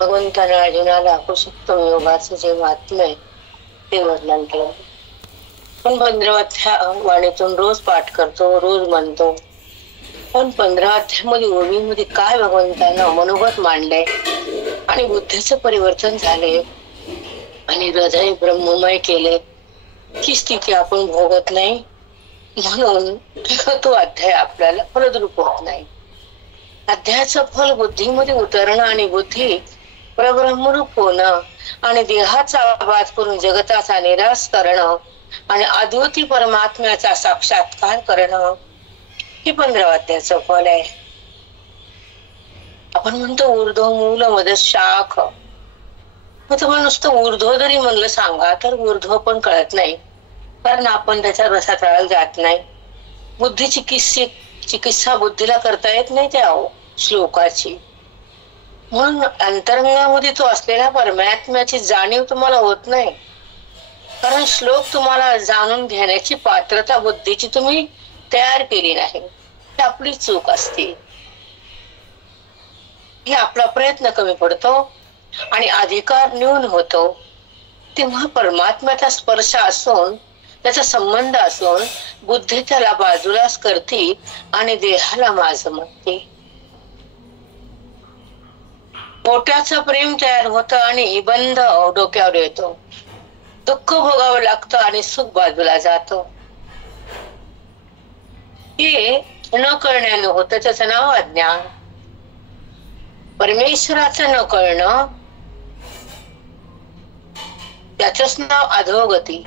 भगवंताने अर्जुनाला पुरुषोत्तम योगाचं जे महात्म्य आहे ते वर्णन केलं. पण 15व्या वाणीतून रोज पाठ करतो, रोज म्हणतो, पण 15 अध्यायामध्ये ओवीमध्ये काय भगवंतानं मनोगत मांडलंय आणि बुद्धीचं परिवर्तन झाले आणि हृदय ब्रह्ममय केले, ही स्थिती आपण भोगत नाही. म्हणून तो अध्याय आपल्याला फलद्रूप होत नाही. अध्यायाचं फल बुद्धीमध्ये उतरणं आणि बुद्धी परब्रह्मरूप होणं आणि देहाचा आभास करून जगताचा निराश करणं आणि अद्वैती परमात्म्याचा साक्षात्कार करणं, हे 15व्या अध्यायाचं फल आहे. आपण म्हणतो ऊर्ध्व मूल मध शाख, मग तुम्हाला नुसतं ऊर्ध्व जरी म्हणलं सांगा तर ऊर्ध्व पण कळत नाही, कारण आपण त्याच्या रसातळाला जात नाही. बुद्धीची चिकित्सा बुद्धीला करता येत नाही त्या श्लोकाची. म्हणून अंतरंगामध्ये तो असलेल्या परमात्म्याची जाणीव तुम्हाला होत नाही, कारण श्लोक तुम्हाला जाणून घेण्याची पात्रता बुद्धीची तुम्ही तयार केली नाही. ही आपली चूक असते. ही आपला प्रयत्न कमी पडतो आणि अधिकार न्यून होतो. तेव्हा परमात्म्याचा स्पर्श असून, त्याचा संबंध असून बुद्धी त्याला बाजूलाच करते आणि देहाला माझं म्हणते. मोठ्याचं प्रेम तयार होतं आणि बंध डोक्यावर येतो. दुःख भोगावं लागतं आणि सुख बाजूला जातं. हे न कळण्यानं होतं, त्याचं नाव अज्ञान. परमेश्वराचं न कळणं त्याचंच नाव अधोगती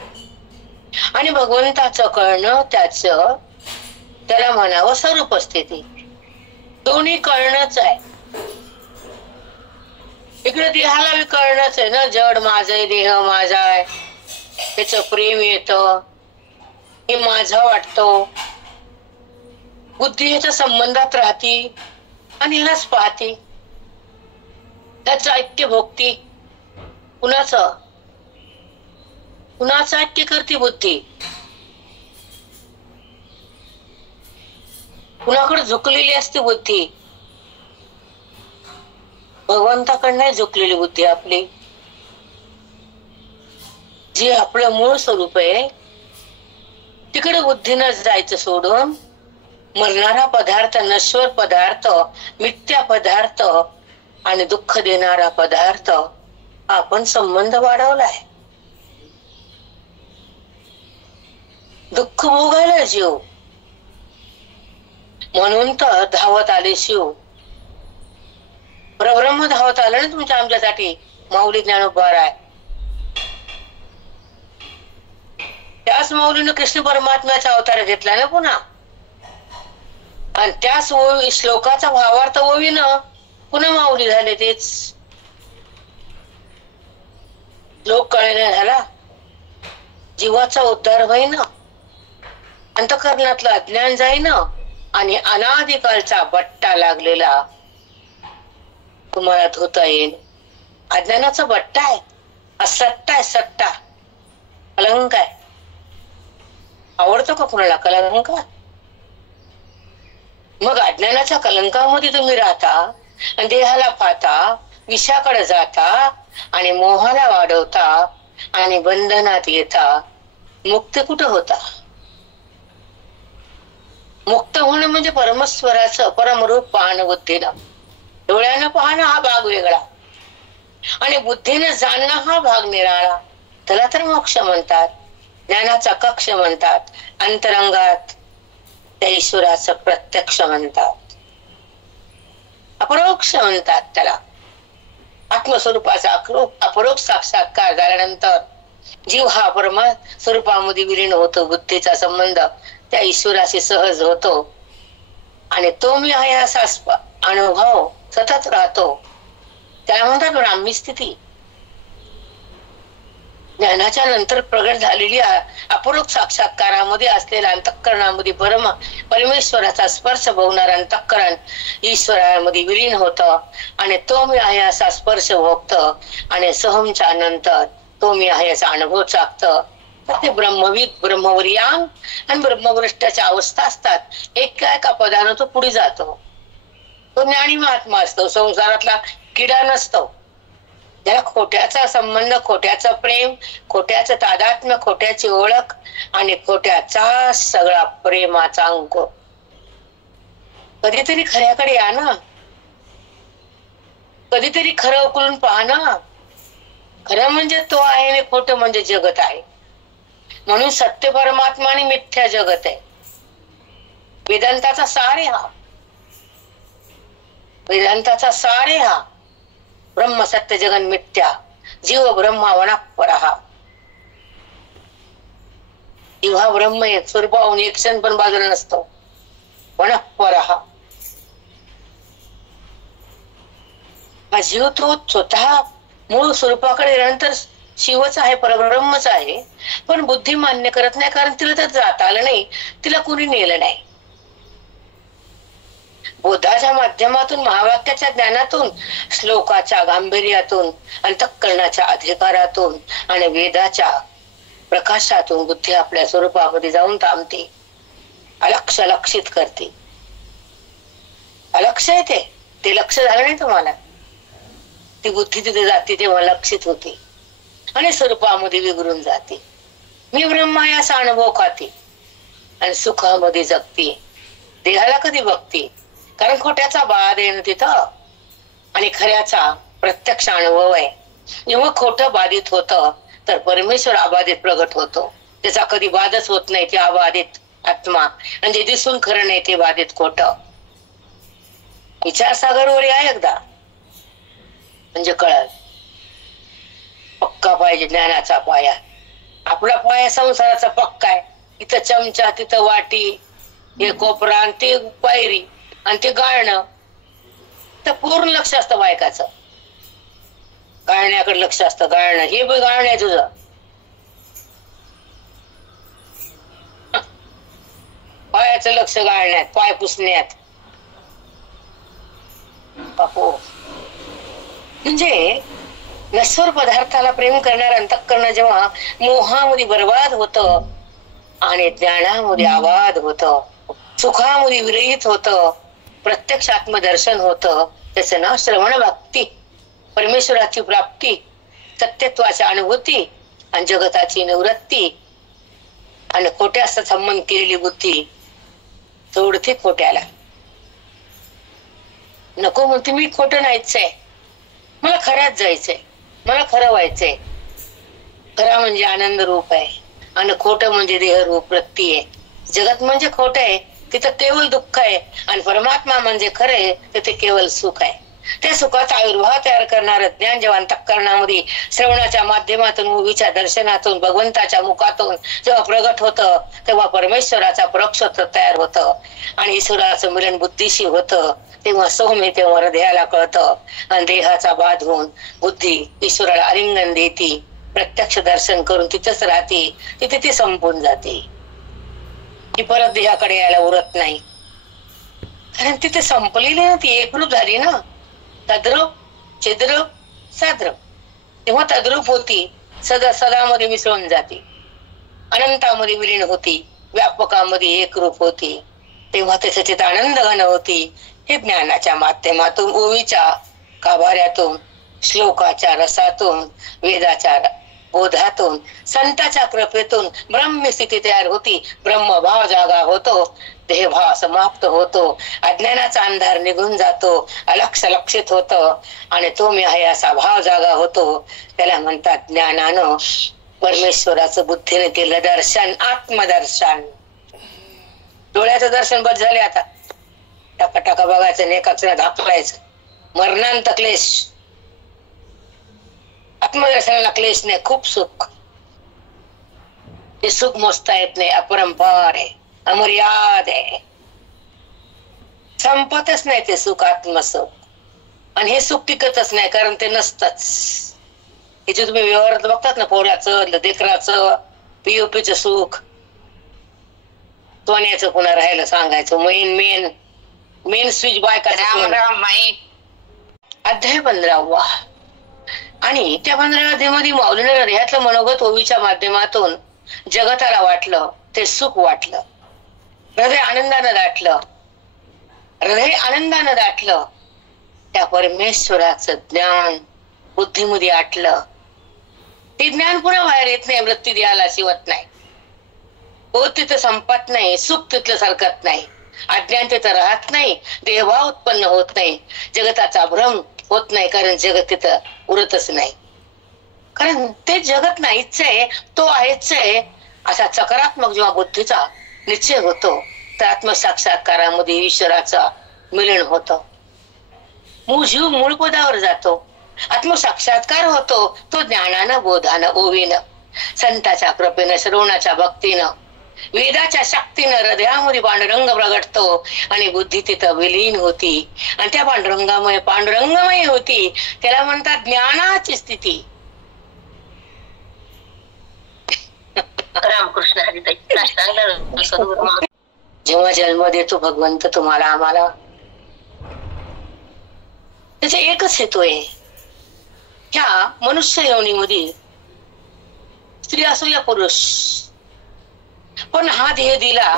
आणि भगवंताचं कळणं त्याला म्हणावं स्वरूप स्थिती. दोन्ही कळणंच आहे. इकडे देहाला बी कळणंच आहे ना, जड माझं आहे, देह माझा आहे, त्याचं प्रेम येतं, हे माझं वाटतो. बुद्धी ह्याच्या संबंधात राहती आणि ह्यालाच पाहती, त्याचं ऐक्य भोगती. कुणाचं ऐक्य करते बुद्धी? कुणाकडे झुकलेली असते बुद्धी? भगवंताकडे नाही झुकलेली बुद्धी आपली. जे आपलं मूळ स्वरूप आहे तिकडे बुद्धीनं जायचं सोडून मरणारा पदार्थ, नश्वर पदार्थ, मिथ्या पदार्थ आणि दुःख देणारा पदार्थ आपण संबंध वाढवलाय. दुःख भोगायला जीव, म्हणून तर धावत आले शिव. परब्रह्म धावत आलं ना तुमच्या आमच्यासाठी. माऊली ज्ञानोबा राय, त्याच माऊलीनं कृष्ण परमात्म्याचा अवतार घेतला ना पुन्हा, आणि त्याच श्लोकाचा भावार्थ ओवीनं पुन्हा माऊली झाले. तेच श्लोक कळणे झाला, जीवाचा उद्धार होईना, अंतःकरणातलं अज्ञान जाईना आणि अनादिकालचा बट्टा लागलेला तुम्हाला धुता येईल. अज्ञानाचा बट्टा आहे, असट्टा आहे, सट्टा, कलंक आहे. आवडतो का कुणाला कलंक? मग अज्ञानाच्या कलंकामध्ये तुम्ही राहता आणि देहाला पाहता, विषयाकडे जाता आणि मोहाला वाढवता आणि बंधनात येता. मुक्त कुठं होता? मुक्त होणं म्हणजे परमेश्वराचं परमरूप पाहणं बुद्धीला. डोळ्यानं पाहणं हा भाग वेगळा आणि बुद्धीनं जाणणं हा भाग निराळा. त्याला तर मोक्ष म्हणतात, ज्ञानाचा कक्ष म्हणतात, अंतरंगात त्या ईश्वराचं प्रत्यक्ष म्हणतात, अपरोक्ष म्हणतात त्याला. आत्मस्वरूपाचा अपरोक्ष साक्षात्कार झाल्यानंतर जीव हा परमा स्वरूपामध्ये विलीन होतो. बुद्धीचा संबंध त्या ईश्वराशी सहज होतो आणि तो मी आहे असा अनुभव सतत राहतो. त्याला म्हणतात ब्राह्मी स्थिती. ज्ञानाच्या नंतर प्रगट झालेली अपरोक्ष साक्षात्कारामध्ये असलेल्या अंतःकरणामध्ये परमेश्वराचा स्पर्श भोगणार अंतःकरण ईश्वरामध्ये विलीन होत आणि तो मी आहे असा स्पर्श भोगत आणि सोहमच्या नंतर तो मी आहे असा अनुभव चाकत. ते ब्रह्मविद, ब्रह्मवर्यांग आणि ब्रह्मवृष्टाच्या अवस्था असतात. एका पदानं तो पुढे जातो. तो ज्ञानी महात्मा असतो, संसारातला किडा नसतो. त्याला खोट्याचा संबंध, खोट्याचं प्रेम, खोट्याचं तादात्म्य, खोट्याची ओळख आणि खोट्याचा सगळा प्रेमाचा अंक. कधीतरी खऱ्याकडे या ना, कधीतरी खरं उकळून पहा ना. खरं म्हणजे तो आहे आणि खोटं म्हणजे जगत आहे. म्हणून सत्य परमात्मा आणि मिथ्या जगत आहे. वेदांताचा सार आहे हा. वेदांताचा सार आहे हा. ब्रह्म सत्य जगन मिथ्या, जीव ब्रह्मा वनापरहा. जीव हा ब्रह्म एक स्वरूपाहून एक क्षण पण बाजूला नसतो. वनापरहा हा जीव तो स्वतः मूळ स्वरूपाकडे नंतर शिवच आहे, परब्रह्मच आहे. पण बुद्धी मान्य करत नाही, कारण तिला तर जाता आलं नाही, तिला कुणी नेलं नाही. बोधाच्या माध्यमातून, महावाक्याच्या ज्ञानातून, श्लोकाच्या गांभीर्यातून, अंतःकरणाच्या अधिकारातून आणि वेदाच्या प्रकाशातून बुद्धी आपल्या स्वरूपामध्ये जाऊन थांबते, अलक्ष लक्षित करते. अलक्ष आहे ते लक्ष झालं नाही तुम्हाला. ती बुद्धी तिथे जाते तेव्हा लक्षित होते आणि स्वरूपामध्ये विगरून जाते. मी ब्रह्मा याचा अनुभव खाते आणि सुखामध्ये जगते. देहाला कधी बघते, कारण खोट्याचा बाध आहे ना तिथं आणि खऱ्याचा प्रत्यक्ष अनुभव आहे. जेव्हा खोटं बाधित होतं तर परमेश्वर अबाधित प्रगट होतो. त्याचा कधी बाधच होत नाही. ते अबाधित आत्मा म्हणजे दिसून खरं नाही, ते बाधित खोटं. विचारसागरवर या एकदा म्हणजे कळल. पक्का पाहिजे ज्ञानाचा पाया. आपला पाया संसाराचा पक्का आहे. इथं चमचा, तिथं वाटी, हे कोपरा आणि ते पायरी आणि ते गाळणं. तर पूर्ण लक्ष असतं बायकाचं, गाळण्याकडे लक्ष असतं. गाळणं हे बघ, गाळणं आहे तुझं. पायाचं लक्ष गाळण्यात, पाय पुसण्यात. बापू म्हणजे नश्वर पदार्थाला प्रेम करणारं अंतःकरण जेव्हा मोहामध्ये बर्बाद होतं आणि ज्ञानामध्ये आबाद होतं, सुखामध्ये विरहित होतं, प्रत्यक्ष आत्मदर्शन होतं, त्याचं नाव श्रवण भक्ती, परमेश्वराची प्राप्ती, सत्यत्वाची अनुभूती आणि जगताची निवृत्ती. आणि खोट्याचा संबंध केलेली बुद्धी सोडते खोट्याला. नको म्हणते मी खोटं नाहीच आहे, मला खऱ्यात जायचंय, मला खरं व्हायचंय. खरा म्हणजे आनंद रूप आहे आणि खोटं म्हणजे देह रूप वृत्ती आहे. जगत म्हणजे खोट आहे, तिथं केवळ दुःख आहे आणि परमात्मा म्हणजे खरं आहे, तिथे केवळ सुख आहे. त्या सुखाचा आविर्भाव तयार करणारं ज्ञान जेव्हा अंतःकरणामध्ये श्रवणाच्या माध्यमातून, उभीच्या दर्शनातून, भगवंताच्या मुखातून जेव्हा प्रगट होतं, तेव्हा परमेश्वराचा परोक्ष तयार होतं आणि ईश्वराचं मिलन बुद्धीशी होतं. तेव्हा सौम्य तेव्हा हृदयाला कळतं आणि देहाचा बाध होऊन बुद्धी ईश्वराला आलिंगन देते, प्रत्यक्ष दर्शन करून तिथंच राहते. तिथे ती संपून जाते, ती परत देहाकडे यायला उरत नाही, कारण तिथे संपलेली ना, ती एकरूप झाली ना. तद्रूप, छिद्रूप, साद्रूप. तेव्हा तद्रूप होती, सदामध्ये मिसळून जाते, अनंतामध्ये विलीन होती, व्यापकामध्ये एकरूप होती. तेव्हा त्याच्या तिथे आनंद घन होती. हे ज्ञानाच्या माध्यमातून, ओवीच्या गाभाऱ्यातून, श्लोकाच्या रसातून, वेदाच्या बोधातून, संताच्या कृपेतून ब्रह्मस्थिती तयार होती. ब्रह्मभाव जागा होतो, देहभाव समाप्त होतो, अज्ञानाचा अंधार निघून जातो, अलक्ष लक्षित होतं आणि तो मी आहे असा भाव जागा होतो. त्याला म्हणतात ज्ञानानं परमेश्वराचं बुद्धीने केलं दर्शन, आत्मदर्शन. डोळ्याचं दर्शन बस झाले आता. टाका बघायचं आणि एका क्षणात दाखवायचं. मरणांत क्लेश, आत्मदर्शनाला क्लेश नाही, खूप सुख. ते सुख मोजता येत नाही, अपरंपार आहे, अमर्याद आहे, संपतच नाही ते सुख, आत्मसुख. आणि हे सुख टिकतच नाही, कारण ते नसतच. हे जे तुम्ही व्यवहारात बघतात ना, पोराचं, लेकराचं, पीओपीचं सुख, सोन्याचं पुन्हा राहायला सांगायचं. मेन स्विच बायकाचं. अध्याय 15वा. आणि त्या 15 अध्यायामध्ये माऊलीने हृदयातलं मनोगत ओवीच्या माध्यमातून जगताला वाटलं, ते सुख वाटलं, हृदय आनंदानं दाटलं. त्या परमेश्वराचं ज्ञान बुद्धीमध्ये आटलं, ते ज्ञान पुन्हा बाहेर येत नाही, वृत्ती द्यायला शिवत नाही, बोध तिथं संपत नाही, सुख तिथलं सरकत नाही, अज्ञान तिथं राहत नाही, देहभाव उत्पन्न होत नाही, जगताचा भ्रम होत नाही, कारण जगत तिथं उरतच नाही, कारण ते जगत नाहीच आहे, तो आहेच आहे. असा सकारात्मक जेव्हा बुद्धीचा निश्चय होतो तर आत्मसाक्षात्कारामध्ये ईश्वराचा मिलन होतं, जीव मूळ पदावर जातो, आत्मसाक्षात्कार होतो तो ज्ञानानं, बोधानं, ओवीनं, संताच्या कृपेनं, श्रवणाच्या भक्तीनं, वेदाच्या शक्तीनं हृदयामध्ये पांडुरंग प्रगटतो आणि बुद्धी तिथं विलीन होती आणि त्या पांडुरंगमय होती. त्याला म्हणतात ज्ञानाची स्थिती. रामकृष्ण हरी. जेव्हा जन्म देतो भगवंत तुम्हाला आम्हाला, त्याचा एकच हेतू आहे, ह्या मनुष्य योनीमध्ये स्त्री असो या पुरुष, पण हा देह दिला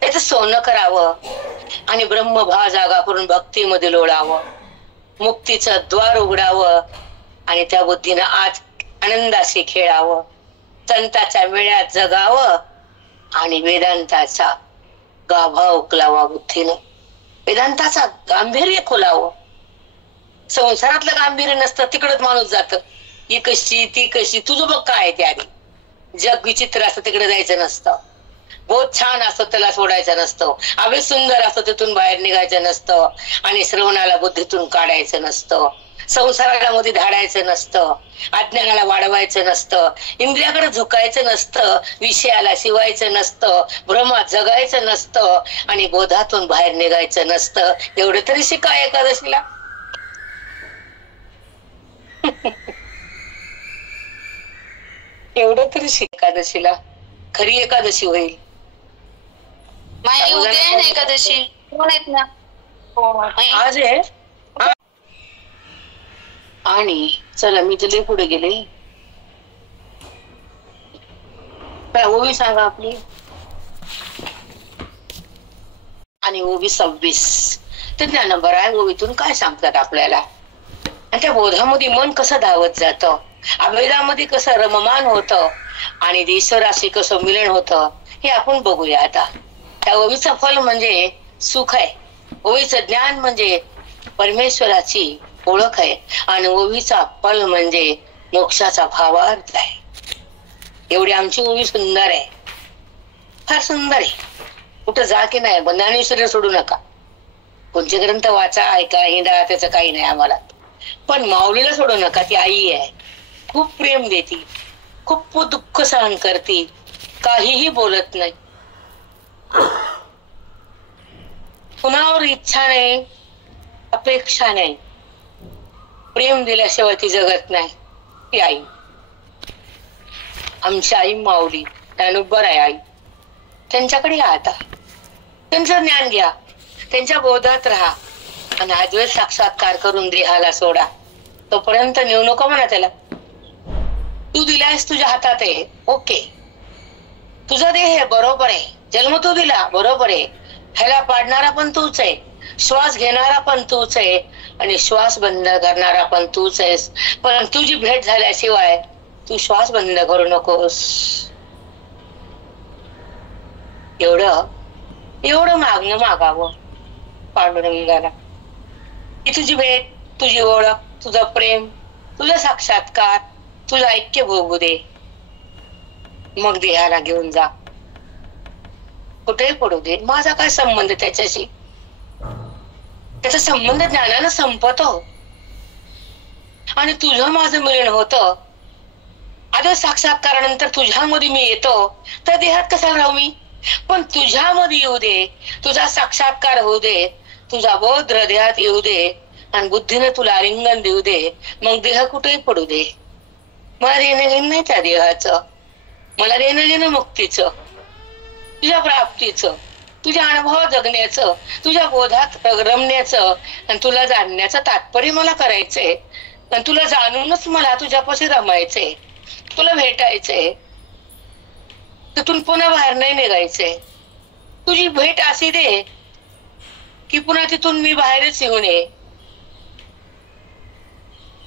त्याचं सोनं करावं आणि ब्रह्मभाव जागा करून भक्तीमध्ये लोळावं, मुक्तीचं द्वार उघडावं आणि त्या बुद्धीनं आज आनंदाशी खेळावं, संताच्या मेळ्यात जगावं आणि वेदांताचा गाभा उकलावा, बुद्धीनं वेदांताचा गांभीर्य खोलावं. संसारातलं गांभीर्य नसतं, तिकडच माणूस जात, ही कशी ती कशी, तुझं बघ काय ते, आधी जग विचित्र असतं तिकडे जायचं नसतं, बहुत छान असतो त्याला सोडायचं नसतं, अभि सुंदर असतो तिथून बाहेर निघायचं नसतं आणि श्रवणाला बुद्धीतून काढायचं नसतं, संसाराला मध्ये धाडायचं नसतं, अज्ञानाला वाढवायचं नसतं, इंद्रियाकडे झुकायचं नसतं, विषयाला शिवायचं नसतं, भ्रमात जगायचं नसतं आणि बोधातून बाहेर निघायचं नसतं. एवढं तरी शिका एकादशीला. एवढं तरी शिका एकादशीला, खरी एकादशी होईल. उद्या आहे ना एकादशी, कोण आहेत ना आज आहे. आणि चला मी तर पुढे गेले. काय ओवी सांगा आपली. आणि ओवी 26 ते ज्ञानंबर आहे. ओवीतून काय सांगतात आपल्याला आणि त्या बोधामध्ये मन कसं धावत जातं, अभेदामध्ये कसं रममान होतं आणि ईश्वराशी कसं मिलन होतं हे आपण बघूया आता. त्या ओवीचं फल म्हणजे सुख आहे, ओवीचं ज्ञान म्हणजे परमेश्वराची ओळख आहे आणि ओवीचा फल म्हणजे मोक्षाचा भावार्थ आहे. एवढी आमची ओवी सुंदर आहे, फार सुंदर आहे. कुठं जा की नाही ज्ञानेश्वर सोडू नका, कोणते ग्रंथ वाचा, ऐका, हिंडा, त्याचं काही नाही आम्हाला, पण माऊलीला सोडू नका. ती आई आहे, खूप प्रेम देती, खूप दुःख सहन करते, काहीही बोलत नाही, कुणावर इच्छा नाही, अपेक्षा नाही, प्रेम दिल्याशिवाय ती जगत नाही. ती आई, आमची आई माऊली ज्ञानोबर आहे आई. त्यांच्याकडे या आता, त्यांचं ज्ञान घ्या, त्यांच्या बोधात राहा आणि अद्वैत साक्षात्कार करून देहाला सोडा. तोपर्यंत नेऊ नको म्हणा त्याला. तू दिलायस, तुझ्या हातात आहे, ओके, तुझा देह आहे, बरोबर आहे, जन्म तू दिला, बरोबर आहे, ह्याला पाडणारा पण तूच आहे, श्वास घेणारा पण तूच आहे आणि श्वास बंद करणारा पण तूच आहेस. पण तुझी भेट झाल्याशिवाय तू श्वास बंद करू नकोस. एवढं मागणं मागावं पांडुरंगाला की तुझी भेट, तुझी ओळख, तुझं प्रेम, तुझा साक्षात्कार, तुझं ऐक्य भोगू दे. मग देहाला घेऊन जा, कुठेही पडू दे. माझा काय संबंध त्याच्याशी, त्याचा संबंध ज्ञानानं संपतो आणि तुझं माझं मिलन होतं. आता साक्षात्कारानंतर तुझ्यामध्ये मी येतो, तर देहात कसा राहू मी, पण तुझ्यामध्ये येऊ दे, तुझा साक्षात्कार होऊ दे, तुझा बोध हृदयात येऊ दे आणि बुद्धीने तुला आलिंगन देऊ दे. मग देह कुठेही पडू दे, मला देणं घेणं नाही त्या देहाचं, मला देणं घेणं मुक्तीचं, तुझ्या प्राप्तीचं, तुझ्या अनुभव जगण्याचं, तुझ्या बोधात रमण्याचं आणि तुला जाणण्याचं तात्पर्य मला करायचंय आणि तुला जाणूनच मला तुझ्यापाशी रमायचंय, तुला भेटायचंय, तिथून पुन्हा बाहेर नाही निघायचंय. तुझी भेट अशी दे की पुन्हा तिथून मी बाहेरच येऊ नये.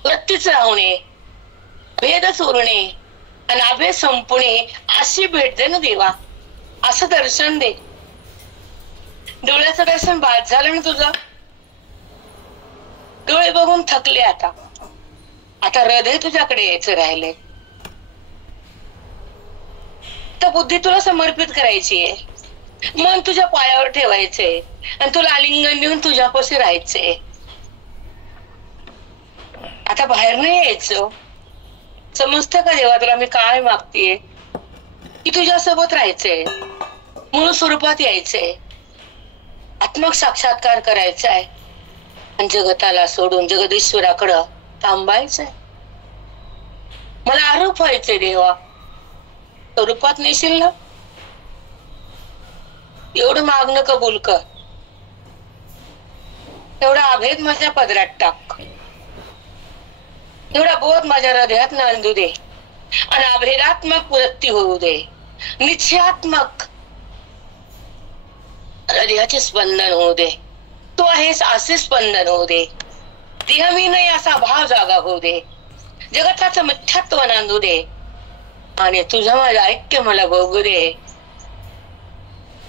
तुला निवृत्तीच राहणे, भेद चोरणे आणि अभेद संपणे अशी भेट दे ना देवा. असं दर्शन दे. डोळ्याचं दर्शन बाद झालं ना तुझं. डोळे बघून थकले आता. आता हृदय तुझ्याकडे यायचं राहिले. तर बुद्धी तुला समर्पित करायची आहे. मन तुझ्या पायावर ठेवायचंय आणि तुला आलिंगन देऊन तुझ्यापाशी राहायचंय. आता बाहेर नाही यायचं. समजतं का देवा तुला मी काय मागतेय? की तुझ्यासोबत राहायचंय, मूळ स्वरूपात यायचंय, आत्मक साक्षात्कार करायचा आहे आणि जगताला सोडून जगदीश्वराकडं थांबायचंय. मला आरोप व्हायचंय देवा. स्वरूपात नेशील ना? एवढं मागणं कबूल कर. एवढा अभेद माझ्या पदरात टाक. एवढा बोध माझ्या हृदयात नांदू दे आणि अभेदात्मक वृत्ती होऊ दे. निश्चयात्मक हृदयाचे स्पंदन होऊ दे. तू आहेस असे स्पंदन होऊ दे. देह मी नाही असा भाव जागा होऊ दे. जगताचं मिथ्यात्व नांदू दे आणि तुझं माझं ऐक्य मला बघू दे.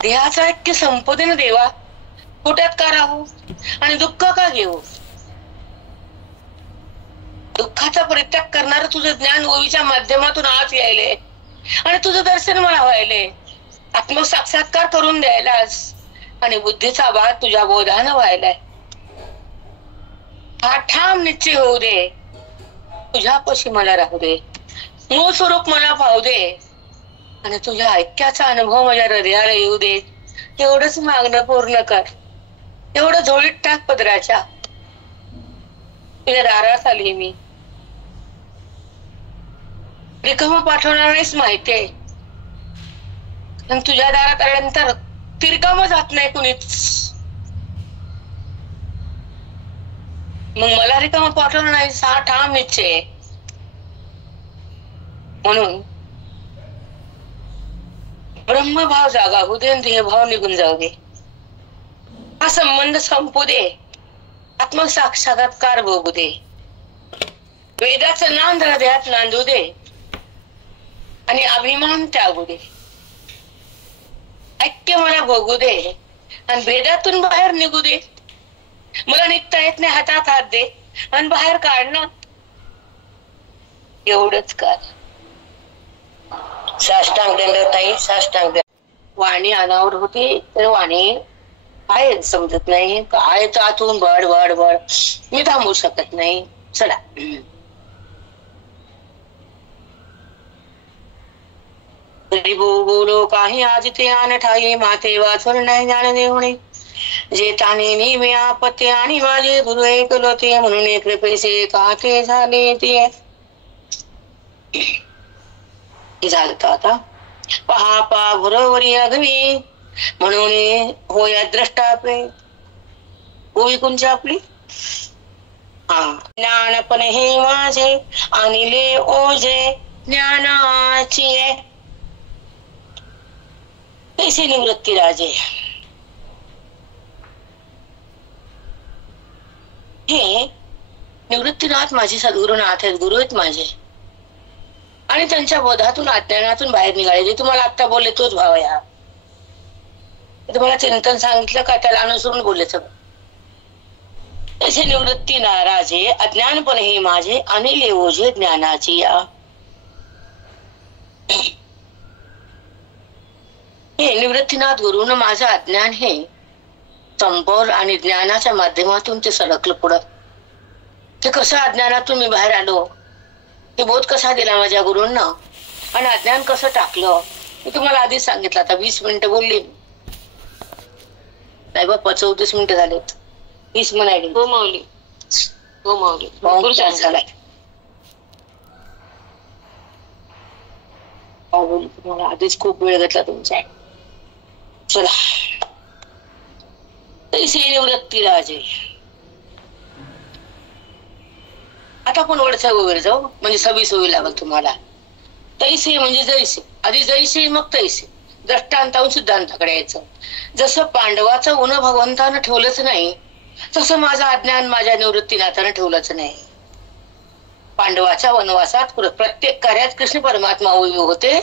देहाचं ऐक्य संपू दे ना देवा. कुठ्यात का राहू आणि दुःख का घेऊ? दुःखाचा परित्याग करणार तुझं ज्ञान ओवीच्या माध्यमातून आत यायले आणि तुझं दर्शन मला व्हायले. आत्मसाक्षात्कार करून द्यायलास आणि बुद्धीचा बाळ तुझ्या बोधानं व्हायलाय. हा ठाम निश्चय होऊ दे. तुझ्यापाशी मला राहू दे. मूळ स्वरूप मला पाहू दे आणि तुझ्या ऐक्याचा अनुभव माझ्या हृदयाला येऊ दे. एवढंच मागणं पूर्ण कर. एवढं झोळीत टाक पदराच्या. तुझ्या दारात आली मी. रिकामं पाठवणार नाहीस माहितीये. आणि तुझ्या दारात आल्यानंतर तिरकामं जात नाही कुणीच. मग मला रिकामं पाठवणार नाहीस हा ठाम निश्चय. म्हणून ब्रह्मभाव जागा होऊ दे आणि देहभाव निघून जाऊ दे. हा संबंध संपू दे. आत्मसाक्षात्कार बघू दे. वेदाचं नांद हृदयात नांदू दे आणि अभिमान त्यागू दे. ऐक्य मला बघू दे आणि भेदातून बाहेर निघू दे. मला निघता येत नाही हातात हात दे आणि बाहेर काढणं. एवढंच कर. साष्टांग दंडताई साष्टांग. वाणी अनावर होती तर वाणी काय समजत नाही. काय तर आतून बड बड बड. मी थांबू शकत नाही. चला बोलो काही आज ते आन ठाई माते वाचून नाही जाण देवणे. जे ताने नेहमी आपत्ती आणि माझे गुरु ऐकलो ते म्हणून एक पैसे काते झाले ते. झालं तर आता पहा पा घुरवरी अघवी म्हणून होया द्रष्टा आपले. होई कोणची आपली? हा ज्ञानपण हे माझे आणले ओझे ज्ञानाची. कैसे निवृत्ती राजे. हे निवृत्तीनाथ माझे सद्गुरुनाथ आहेत. गुरु आहेत माझे आणि त्यांच्या बोधातून अज्ञानातून बाहेर निघाले. जे तुम्हाला आता बोलले तोच भाव आहे हा. तुम्हाला चिंतन सांगितलं का त्याला अनुसरून बोलले सगळं. तसे निवृत्ती नाराजे अज्ञानपण हे माझे अनिले ओझे ज्ञानाची या. हे निवृत्तीनाथ गुरुनं माझं अज्ञान हे संपवलं आणि ज्ञानाच्या माध्यमातून ते सरकलं पुढं. ते कसं अज्ञानातून मी बाहेर आलो. हे बोध कसा दिला माझ्या गुरूंना आणि अज्ञान कसं टाकलं मी तुम्हाला आधीच सांगितलं. आता 20 मिनिटं बोलली नाही बाप्पा. 34 मिनिटं झालेत. 20 म्हणाली. हो माऊली. हो माऊली. भरपूर छान झालाय. तुम्हाला आधीच खूप वेळ घेतला तुमचा. चला तैसे निवृत्ती राजे. आता आपण वडसा वगैरे जाऊ म्हणजे सवी सोयी लागल तुम्हाला. तैसे म्हणजे जैसे. आधी जैसे मग तैसे. दृष्टांताहून सिद्धांताकडे यायचं. जसं पांडवाचं ऊन भगवंतानं ठेवलंच नाही तसं माझं अज्ञान माझ्या निवृत्तीनाथानं ठेवलंच नाही. पांडवाच्या वनवासात प्रत्येक कार्यात कृष्ण परमात्मा उपयोग होते,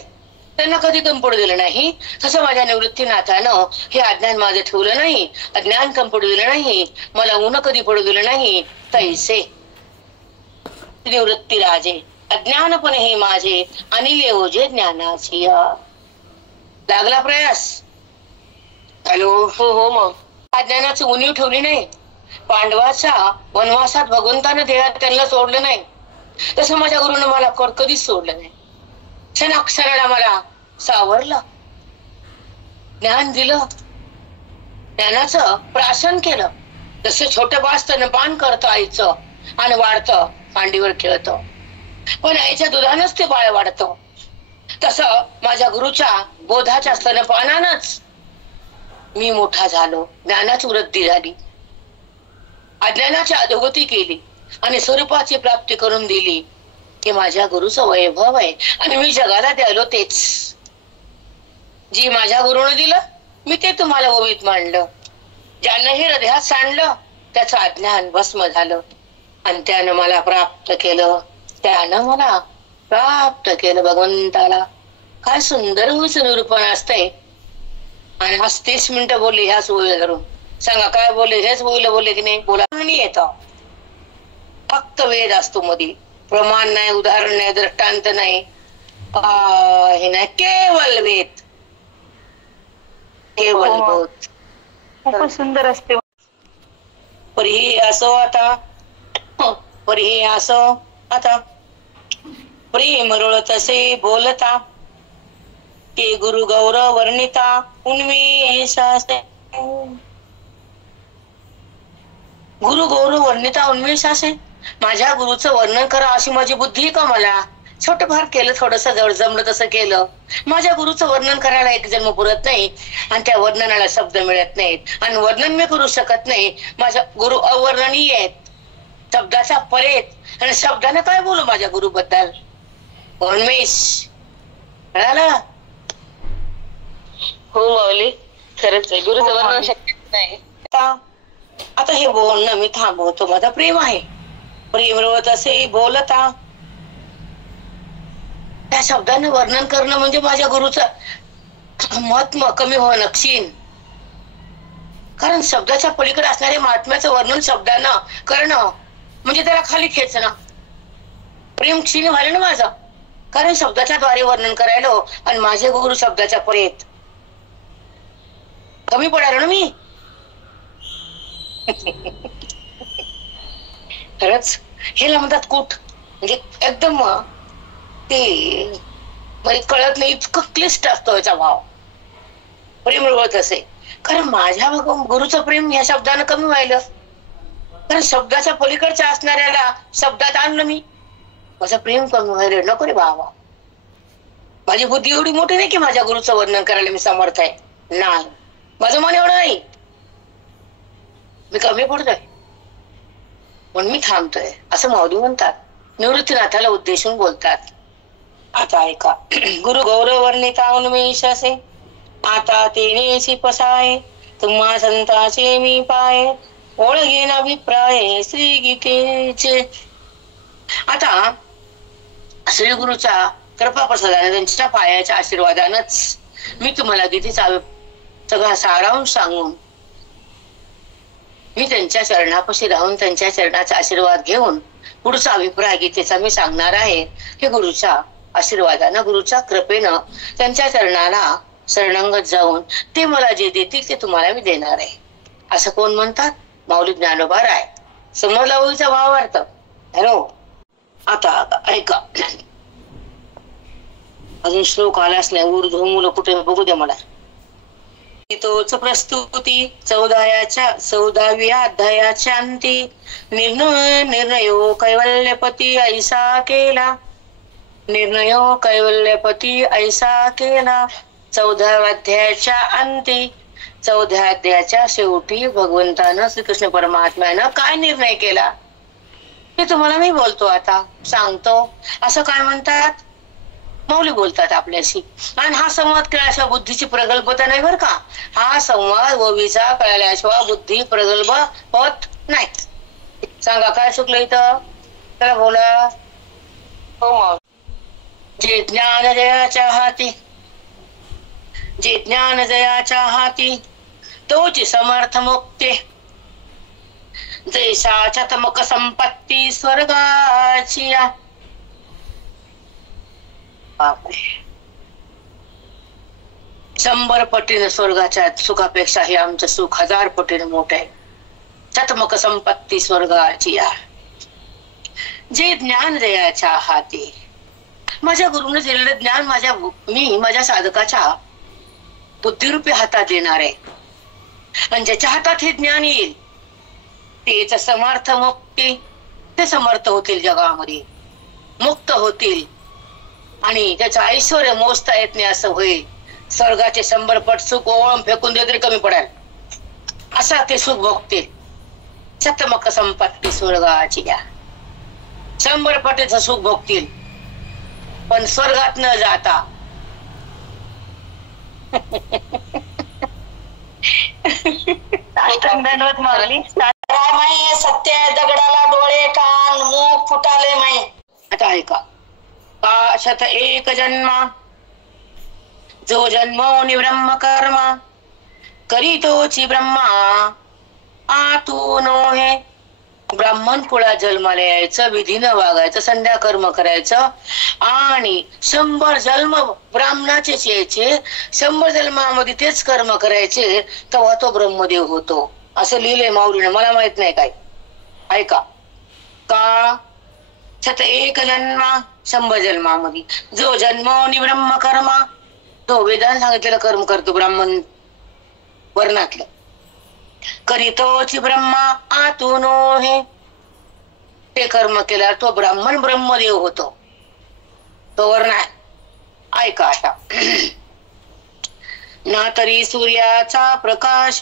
त्यांना कधी कमी पडू दिलं नाही. तसं माझ्या निवृत्तीनाथानं हे अज्ञान माझं ठेवलं नाही, अज्ञान कमी पडू दिलं नाही, मला ऊन कधी पडू दिलं नाही. तैसे निवृत्ती राजे अज्ञानपणे हे माझे अनिले ओझे ज्ञानाची. लागला प्रयास. हॅलो. हो हो. मग अज्ञानाची उणीव ठेवली नाही. पांडवाच्या वनवासात भगवंतानं देहात त्यांना सोडलं नाही, तसं माझ्या गुरुनं मला कधीच सोडलं नाही. क्षणाक्षराला मला सावरलं, ज्ञान दिलं, ज्ञानाचं प्राशन केलं. जसं छोटं बाळ स्तनपान करतं आईचं आणि वाढतं, मांडीवर खेळतं, पण आईच्या दुधानच ते बाळ वाढतं. तसं माझ्या गुरुच्या बोधाच्या स्तनपानानच मी मोठा झालो, ज्ञानाची वृद्धी झाली, अज्ञानाची अधोगती केली आणि स्वरूपाची प्राप्ती करून दिली. हे माझ्या गुरुचं वैभव आहे आणि मी जगाला द्यालो तेच. जी माझ्या गुरुनं दिलं मी ते तुम्हाला ओवीत मांडलं. ज्यानं हे हृदयात सांडलं त्याचं अज्ञान भस्म झालं आणि त्यानं मला प्राप्त केलं, त्यानं मला प्राप्त केलं भगवंताला. काय सुंदर होईचं निरूपण असतंय. आणि आज 30 मिनिटं बोलली ह्याच ओळीला धरून. सांगा काय बोलले, हेच ओळीला बोलले की नाही? बोला नाही येत. फक्त वेद असतो मध्ये, प्रमाण नाही, उदाहरण नाही, दृष्टांत नाही, हे नाही, केवळ वेद, केवळ बोध. खूपच सुंदर असते. परी असो आता, परी असो आता, प्रेम रुळ तसे बोलता, के गुरु गौरव वर्णिता उन्मेषासे. गुरु गौरव वर्णिता उन्मेषासे. माझ्या गुरुचं वर्णन करा अशी माझी बुद्धी का मला? छोट फार केलं, थोडस जमलं तसं केलं. माझ्या गुरुचं वर्णन करायला एक जन्म पुरत नाही आणि त्या वर्णनाला शब्द मिळत नाहीत आणि वर्णन मी करू शकत नाही. माझ्या गुरु अवर्णनीय आहेत, शब्दाचा परेत, आणि शब्दाने काय बोलू माझ्या गुरु बद्दल? उन्मेष. कळालं? हो माऊली, खरंच आहे. गुरुचं वर्णन शक्य नाही. आता हे बोलणं मी थांबवतो. माझं प्रेम आहे, प्रेम रुळ तसे बोलता. त्या शब्दाने वर्णन करणं म्हणजे माझ्या गुरुचं महत्व कमी होणं क्षीण. कारण शब्दाच्या पलीकडे असणाऱ्या महात्म्याचं वर्णन शब्दानं करणं म्हणजे त्याला खाली खेचणं. प्रेम क्षीण व्हायला ना माझं, कारण शब्दाच्या द्वारे वर्णन करायलो आणि माझे गुरु शब्दाच्या परेत. कमी पडायला ना मी. खरंच हे म्हणतात कुठ, म्हणजे एकदम ते म्हणजे कळत नाही, इतकं क्लिष्ट असतो याचा भाव. प्रेम रुळत असे, कारण माझ्या गुरुचं प्रेम या शब्दानं कमी व्हायलं, कारण शब्दाच्या पलीकडच्या असणाऱ्याला शब्दात आणलं मी. माझं प्रेम कमी व्हायला नको रे बाबा. माझी बुद्धी एवढी मोठी नाही की माझ्या गुरुचं वर्णन करायला मी समर्थ आहे, नाही. माझं मन एवढं नाही, मी कमी पडतोय म्हणून मी थांबतोय, असं माऊली म्हणतात. निवृत्तीनाथाला उद्देशून बोलतात. आता ऐका. गुरु गौरव वर्णिता उन्मेषासे, आता तेनेसी पसाय, तुम्हा संताचे मी पाय, ओळगेन अभिप्राय श्री गीतेचे. आता श्री गुरुचा कृपा प्रसादाने, त्यांच्या पायाच्या आशीर्वादानच मी तुम्हाला गीतेचा सगळा सारांश सांगून, मी त्यांच्या चरणापाशी राहून त्यांच्या चरणाचा आशीर्वाद घेऊन पुढचा अभिप्राय गीतेचा मी सांगणार आहे. हे गुरुच्या आशीर्वादानं, गुरुच्या कृपेनं त्यांच्या चरणाला शरणागत जाऊन ते मला जे देतील ते तुम्हाला मी देणार आहे, असं कोण म्हणतात? माऊली ज्ञानोबा राय. समोरला ओळीचा भावार्थ. हॅलो. आता ऐका, अजून श्लोक आलाच नाही. ऊर्ध्व मुलं कुठे बघू द्या मला. तोच प्रस्तुती 14व्या अध्यायाच्या अंती, निर्णयो कैवल्यपती ऐसा केला, निर्णयो कैवल्यपती ऐसा केला. 14व्या अध्यायाच्या अंती, 14व्या अध्यायाच्या शेवटी भगवंतानं, श्रीकृष्ण परमात्म्यानं काय निर्णय केला हे तुम्हाला मी बोलतो, आता सांगतो. असं काय म्हणतात माऊली बोलतात आपल्याशी. आणि हा संवाद कळल्याशिवाय बुद्धीची प्रगल्भता नाही बर का. हा संवाद ओवीचा कळल्याशिवाय बुद्धी प्रगल्भ होत नाही. सांगा काय चुकलं इथं? चला बोला. हो मग. जे ज्ञान जयाच्या हाती, जे ज्ञान जयाच्या हाती, तोची समर्थ मुक्ती, जैसा चतमक संपत्ती स्वर्गाची. बापरे, 100 पटीने स्वर्गाच्या सुखापेक्षा हे आमचं सुख 1000 पटीने मोठं आहे. चतमक संपत्ती स्वर्गाची. जे ज्ञान जयाच्या हाती, माझ्या गुरुने दिलेलं ज्ञान मी माझ्या साधकाच्या बुद्धिरूपी हातात देणार आहे. आणि ज्याच्या हातात हे ज्ञान येईल तेच समर्थ मुक्ती, ते समर्थ होतील, जगामध्ये मुक्त होतील. आणि त्याचं ऐश्वर मोजता येत नाही असं होईल. स्वर्गाचे 100 पट सुख ओळून फेकून दे तरी कमी पडेल असा ते सुख भोगतील. चतमक संपत्ती स्वर्गाची. 100 पटीचं सुख भोगतील, पण स्वर्गात न जाता दंडवत मारली. रामाई सत्य दगडाला डोळे कान मुख फुटाले माई. आता ऐका. का शत एक जन्मा, जो जन्मोनी ब्रह्म कर्म, करीतोची ब्रह्मा आतून हे. ब्राह्मण कुळात जन्माला यायचं, विधीनं वागायचं, संध्या कर्म करायचं, आणि 100 जन्म ब्राह्मणाचेच यायचे, 100 जन्मामध्ये तेच कर्म करायचे, तेव्हा तो ब्रह्मदेव होतो असं लिहिलंय माऊलीने. मला माहित नाही काय. ऐका. का छत एक जन्मा, 100 जन्मामध्ये, जो जन्मोनी ब्रह्म कर्म, तो वेदांत सांगितलेलं कर्म करतो ब्राह्मण वर्णातलं. करीतोची ब्रह्मा आतून हे. ते कर्म केल्यावर तो ब्राह्मण ब्रह्मदेव होतो, तो वर्ण आहे. ऐका आता. ना तरी सूर्याचा प्रकाश,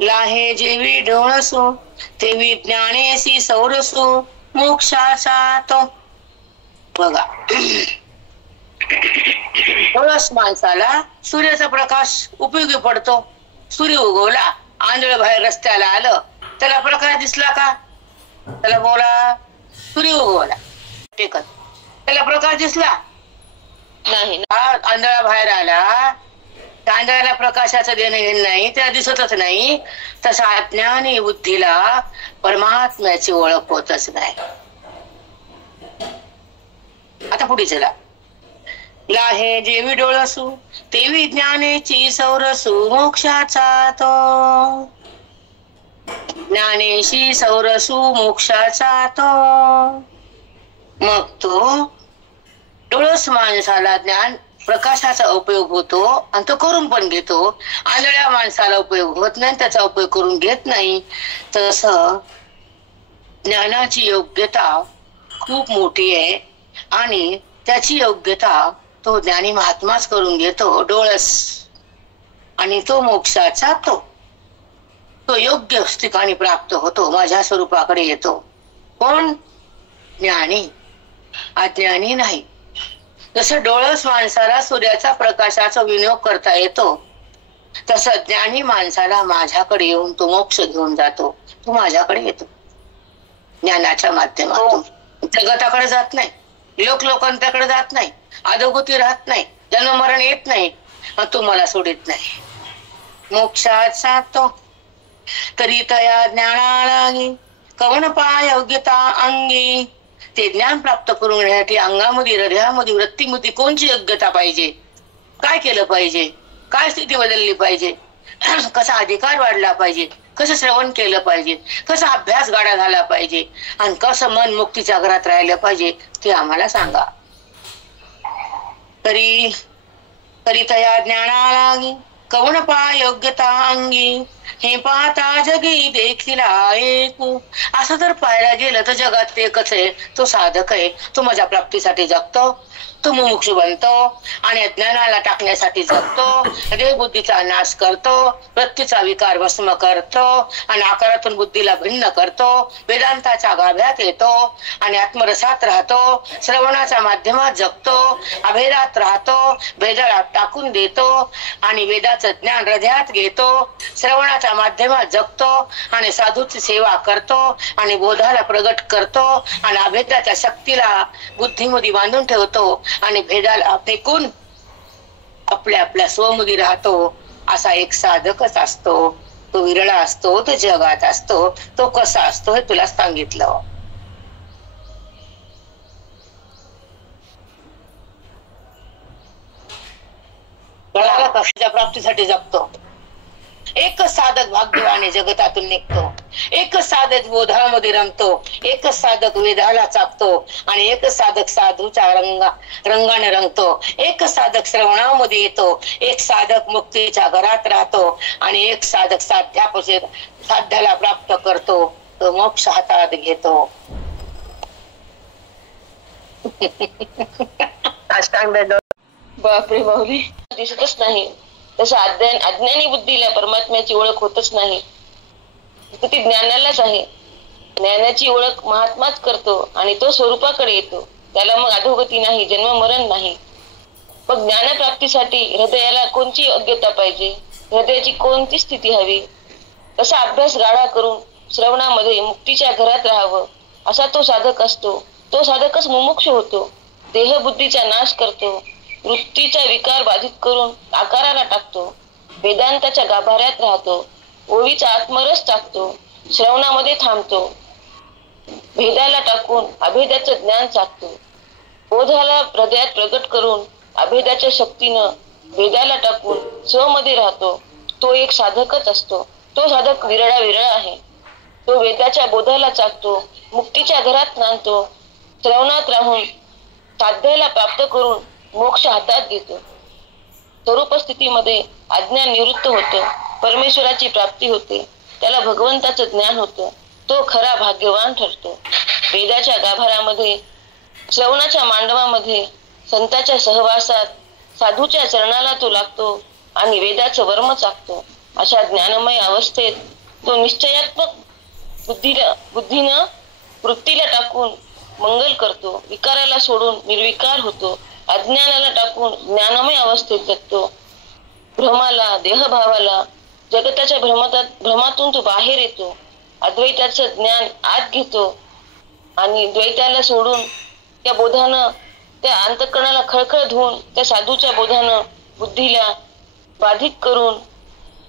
लाहे जेवी ढोळसो, तेवी ज्ञानेसी सौरसो, मोक्षाचा तो. बघा, ढोळस माणसाला सूर्याचा प्रकाश उपयोगी पडतो. सूर्य उगवला, आंधळ बाहेर रस्त्याला आलं, त्याला प्रकाश दिसला का? त्याला बोला, सूर्य उगवला टेकत, त्याला प्रकाश दिसला नाही. आंधळा बाहेर आला, त्या आंधळ्याला प्रकाशाचं देणं घेणं नाही, त्याला दिसतच नाही. तसा अज्ञानी बुद्धीला परमात्म्याची ओळख होतच नाही. आता पुढे चला. लाहे जेवी डोळसू, तेवी ज्ञानेची सौरसू, मोक्षाचा तो. ज्ञानेशी सौरसू, मोक्षाचा तो. मग तो डोळस माणसाला ज्ञान प्रकाशाचा उपयोग होतो आणि तो करून पण घेतो. आंधळ्या माणसाला उपयोग होत नाही, त्याचा उपयोग करून घेत नाही. तसं ज्ञानाची योग्यता खूप मोठी आहे आणि त्याची योग्यता तो ज्ञानी महात्माच करून घेतो, डोळस. आणि तो मोक्षाचा तो योग्य ठिकाणी प्राप्त होतो, माझ्या स्वरूपाकडे येतो. कोण? ज्ञानी. अज्ञानी नाही. जसं डोळस माणसाला सूर्याचा प्रकाशाचा विनियोग करता येतो, तसं ज्ञानी माणसाला माझ्याकडे येऊन तो मोक्ष घेऊन जातो. तो माझ्याकडे येतो ज्ञानाच्या माध्यमातून. जगताकडे जात नाही, लोकांच्याकडे जात नाही, अधोगती राहत नाही, जन्म मरण येत नाही, तो मला सोडित नाही. मोक्षाचा तो. तरी तया ज्ञानाला कवन पाय योग्यता अंगी. ते ज्ञान प्राप्त करून घेण्यासाठी अंगामध्ये, हृदयामध्ये, वृत्तीमध्ये कोणची योग्यता पाहिजे, काय केलं पाहिजे, काय स्थिती बदलली पाहिजे, कसा अधिकार वाढला पाहिजे, कसं श्रवण केलं पाहिजे, कसा अभ्यास गाडा झाला पाहिजे, आणि कसं मन मुक्तीच्या घरात राहिलं पाहिजे, ते आम्हाला सांगा. तरी तया ज्ञानाला कवन पाय योग्यता अंगी. हे पाहता जगी देखील ऐकू. असं जर पाहायला गेलं तर जगात एकच आहे, तो साधक आहे. तो माझ्या प्राप्तीसाठी जगतो, तो मुमुक्षु बनतो आणि अज्ञानाला टाकण्यासाठी जगतो, देहबुद्धीचा नाश करतो, वृत्तीचा विकार भस्म करतो आणि आकारातून बुद्धीला भिन्न करतो, वेदांताच्या गाभ्यात येतो आणि आत्मरसात राहतो, श्रवणाच्या माध्यमात जगतो, अभेदात राहतो, भेदाला टाकून देतो आणि वेदाचं ज्ञान हृदयात घेतो, श्रवणा बोधनाच्या माध्यमात जगतो आणि साधूची सेवा करतो आणि बोधाला प्रगट करतो आणि अभेदाच्या शक्तीला बुद्धीमध्ये बांधून ठेवतो आणि भेदाला फेकून आपल्या आपल्या स्वमध्ये राहतो. असा एक साधकच असतो. तो विरळा असतो, तो जगात असतो. तो कसा असतो हे तुला सांगितलं. कळाला कशाच्या प्राप्तीसाठी जगतो. एकच साधक भाग्यवाने जगतातून निघतो. एकच साधक बोधामध्ये रमतो. एकच साधक वेदाला चापतो आणि एकच साधक साधूच्या रंगाने रंगतो. एकच साधक श्रवणामध्ये येतो. एक साधक मुक्तीच्या घरात राहतो आणि एक साधक साध्याला प्राप्त करतो. तो मोक्ष हातात घेतो. बापरे माऊली, दिसतच नाही तसं अज्ञानी बुद्धीला परमात्म्याची ओळख होतच नाही. ती ज्ञानालाच आहे. ज्ञानाची ओळख महात्माच करतो आणि तो स्वरूपाकडे येतो. त्याला मग अधोगती नाही, जन्म मरण नाही. मग ज्ञानप्राप्तीसाठी हृदयाला कोणती योग्यता पाहिजे, हृदयाची कोणती स्थिती हवी, तसा अभ्यास गाढा करून श्रवणामध्ये मुक्तीच्या घरात राहावं असा तो साधक असतो. तो साधकच मुमुक्ष होतो. देहबुद्धीचा नाश करतो. वृत्तीचा विकार बाधित करून आकाराला टाकतो. वेदांताच्या गाभाऱ्यात राहतो. ओळीचा आत्मरस टाकतो. श्रवणामध्ये थांबतो. भेदाला टाकून अभेदाचं ज्ञान चाकतो. बोधाला हृदयात प्रगट करून अभेदाच्या शक्तीनं भेदाला टाकून स्वमध्ये राहतो. तो एक साधकच असतो. तो साधक विरळा आहे. तो वेदाच्या बोधाला चाकतो. मुक्तीच्या घरात नांदतो. श्रवणात राहून साध्याला प्राप्त करून मोक्ष हातात घेतो. स्वरूप स्थितीमध्ये अज्ञान निवृत्त होतं. परमेश्वराची प्राप्ती होते. त्याला भगवंताचं ज्ञान होतं. तो खरा भाग्यवान ठरतो. वेदाच्या गाभाऱ्यामध्ये, श्रवणाच्या मांडवामध्ये, संताच्या सहवासात, साधूच्या चरणाला तो लागतो आणि वेदाचं वर्म चाकतो. अशा ज्ञानमय अवस्थेत तो निश्चयात्मक बुद्धीनं वृत्तीला टाकून मंगल करतो. विकाराला सोडून निर्विकार होतो. अज्ञानाला टाकून ज्ञानमय अवस्थेत जगतो. भ्रमाला, देहभावाला, जगताच्या भ्रमातून तो बाहेर येतो. अद्वैताचं ज्ञान आत घेतो आणि द्वैताला सोडून त्या बोधानं, त्या अंतःकरणाला खळखळ धुवून, त्या साधूच्या बोधानं बुद्धीला बाधित करून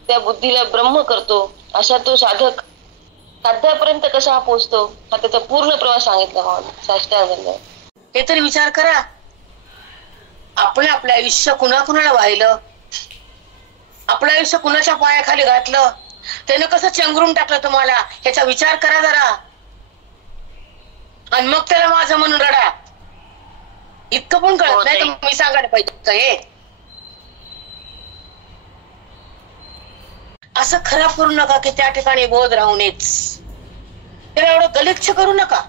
त्या बुद्धीला ब्रह्म करतो. असा तो साधक साध्यापर्यंत कसा पोहोचतो हा त्याचा पूर्ण प्रवास सांगितला मला साष्टांग. हे तरी विचार करा. आपण आपलं आयुष्य कुणाकुणाला वाहिलं, आपलं आयुष्य कुणाच्या पायाखाली घातलं, त्यानं कसं चंगरून टाकलं तुम्हाला, ह्याचा विचार करा जरा. आणि मग त्याला माझं म्हणून रडा. इतकं पण कळत नाही तर मी सांगायला पाहिजे हे. असं खराब करू नका की त्या ठिकाणी बोध राहूनच. त्याला एवढं गलिच्छ करू नका.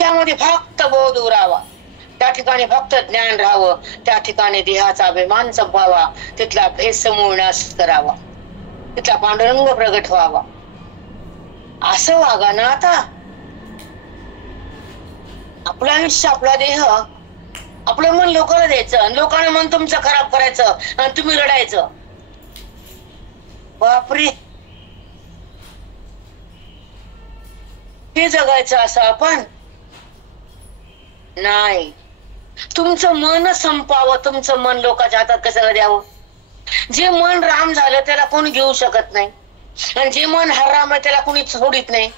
त्यामध्ये फक्त बोध उरावा. त्या ठिकाणी फक्त ज्ञान राहावं. त्या ठिकाणी देहाचा अभिमान संपवावा. तिथला भेद समूळ नाश करावा. तिथला पांडुरंग प्रगट व्हावा. असं वागा ना. आता आपलं आयुष्य, आपला देह, आपलं मन लोकांना द्यायचं आणि लोकांना मन तुमचं खराब करायचं आणि तुम्ही रडायचं. बापरे, हे जगायचं असं आपण नाही. तुमचं मन संपावं. तुमचं मन लोकांच्या हातात कसं द्यावं. जे मन राम झालं त्याला कोणी घेऊ शकत नाही आणि जे मन हराम आहे त्याला कोणी सोडित नाही.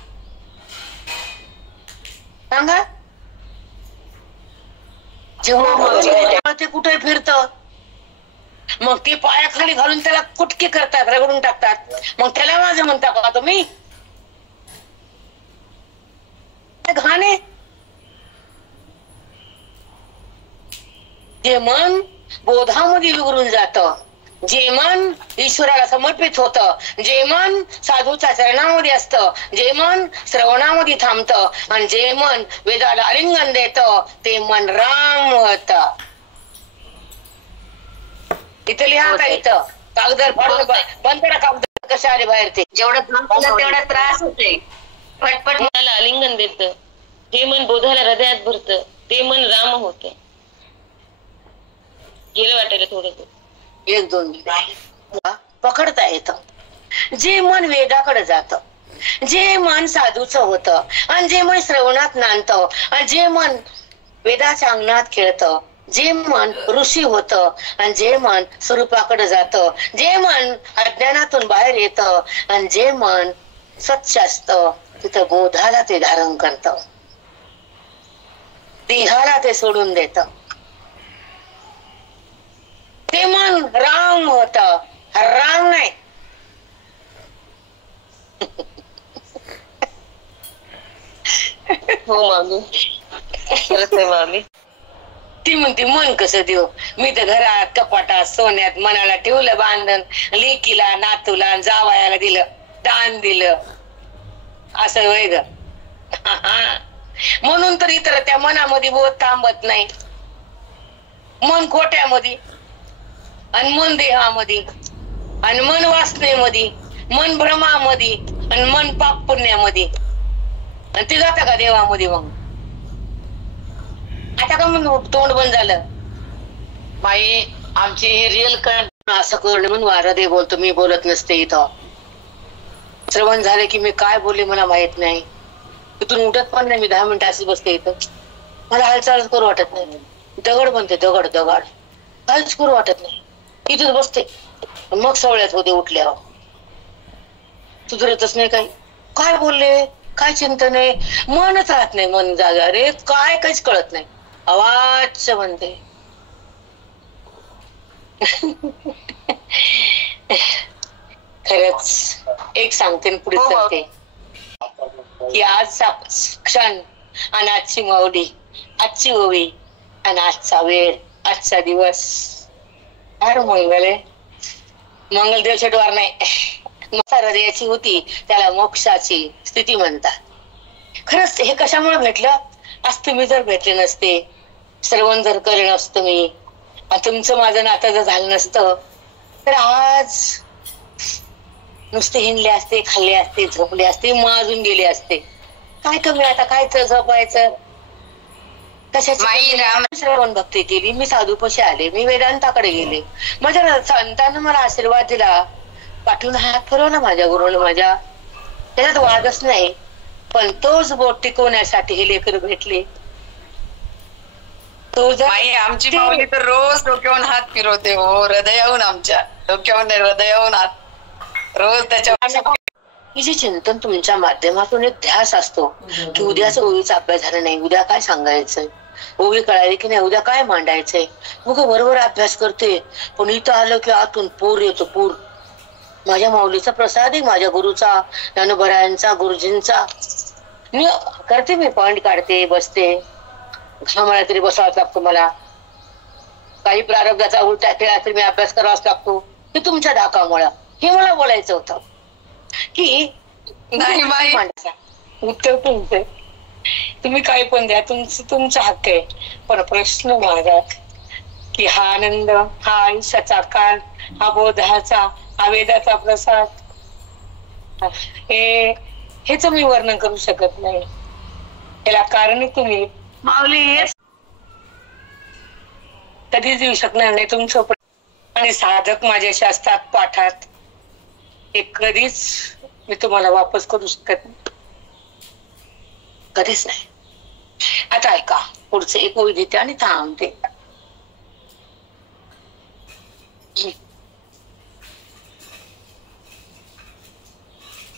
सांगा. जेव्हा ते कुठे फिरत, मग ते पायाखाली घालून त्याला कुटके करतात, रगडून टाकतात. मग त्याला माझं म्हणता का तुम्ही घाणे. जे मन बोधामध्ये विगरून जात, जे मन ईश्वराला समर्पित होत, जे मन साधूच्या चरणामध्ये असत, जे मन श्रवणामध्ये थांबत आणि जे मन वेदाला आलिंगन देत, ते मन राम होत. इथे लिहा का इथं कागदार बंद करा. कागद कशा आले बाहेर ते. जेवढं तेवढा त्रास होते. पटपट मनाला आलिंगन देत, जे मन बोधाला हृदयात भरत, ते मन राम होत. गेलं वाटायला थोडं. 1-2 पकडता येतं. जे मन वेदाकडे जातं, जे मन साधूचं होतं, आणि जे मन श्रवणात नांदतं, आणि जे मन वेदाच्या अंगणात खेळतं, जे मन ऋषी होतं, आणि जे मन स्वरूपाकडे जातं, जे मन अज्ञानातून बाहेर येतं, आणि जे मन स्वच्छ असतं, तिथं बोधाला ते धारण करतं, देहाला ते सोडून देतं. ते मन राम होतं, राम नाही. हो मामी, खरंच आहे मामी. ती म्हणते मन कसं देऊ, मी तर घरात कपाटात सोन्यात मनाला ठेवलं बांधून, लेकीला नातूला जावयाला दिलं, दान दिलं, असं वय ग. म्हणून तर इतर त्या मनामध्ये बोध थांबत नाही. मन खोट्यामध्ये, आणि मन देहामध्ये, आणि मन वासनेमध्ये, मन भ्रमामध्ये, आणि मन पाप पुण्यामध्ये, आणि ते जातं का देवामध्ये? मग आता का म्हणून तोंड बंद झालं? माई आमची ही रिअल असं करणं म्हणून वारं दे बोलतो, मी बोलत नसते इथं. श्रवण झाले की मी काय बोलले मला माहित नाही. इथून उठत पण नाही मी, 10 मिनिटं अशी बसते इथं. मला हालचालच करू वाटत नाही. दगड बनते, दगड दगड, काहीच करू वाटत नाही. इथेच बसते, मग सवळ्यात होते उठल्यावर. सुधरतच नाही काही. काय बोलले, काय चिंतन आहे, मनच राहत नाही. मन जागा रे, काय काहीच कळत नाही. आवाज म्हणते. खरंच एक सांगते पुढे चालते की आजचा क्षण आणि आजची माऊली, आजची ओवी आणि आजचा वेळ, आजचा दिवस फार मंगल आहे. मंगल दिवसटवार नाही, हृदयाची होती त्याला मोक्षाची स्थिती म्हणतात. खरंच हे कशामुळे भेटलं? आज तुम्ही जर भेटले नसते, श्रवण जर केलं नसतं मी, तुमचं माझं नातं जर झालं नसतं, तर आज नुसते हिंडले असते, खाल्ले असते, झोपले असते, माजून गेले असते. काय कमी आता, काय झोपायचं? कशाची श्रवण भक्ती केली, मी साधूपाशी आले, मी वेदांताकडे गेले, माझ्या संतांना मला आशीर्वाद दिला, पाठवून हात फिरवला माझ्या गुरुने माझ्या. त्याच्यात वादच नाही. पण तोच बोट टिकवण्यासाठी हे लेकर भेटले. तो जर आमची माऊली तर रोज डोक्यावरून हात फिरवते हो, हृदयाहून, आमच्या डोक्यावरून हृदयाहून हात रोज. त्याच्या जे चिंतन तुमच्या माध्यमातून एक ध्यास असतो की उद्याचा ओवीचा अभ्यास झाला नाही, उद्या काय सांगायचंय, ओवी कळाली की नाही, उद्या काय मांडायचंय. मग बरोबर अभ्यास करते, पण इथं आलं की आतून पूर येतो, पूर. माझ्या माऊलीचा प्रसाद आहे, माझ्या गुरुचा, ज्ञानोबरायांचा, गुरुजींचा. मी करते, मी पॉइंट काढते, बसते. घामाळा तरी बसावाच लागतो मला. काही प्रारब्धाचा उलटा खेळा तरी मी अभ्यास करावाच लागतो. हे तुमच्या धाकामुळं. हे मला बोलायचं होतं की नाही उत्तर तुमचं, तुम्ही काही पण द्या, तुमचा हक्क आहे. पण प्रश्न माझा की हा आनंद, हा आयुष्याचा काळ, हा बोधाचा, हा वेदाचा प्रसाद, हेच मी वर्णन करू शकत नाही. याला कारण तुम्ही माऊली कधीच येऊ शकणार नाही तुमचं. आणि साधक माझ्याशी असतात पाठात, हे कधीच मी तुम्हाला वापस करू शकत नाही, कधीच नाही. आता ऐका, पुढचं एक ओळी देते आणि थांबते.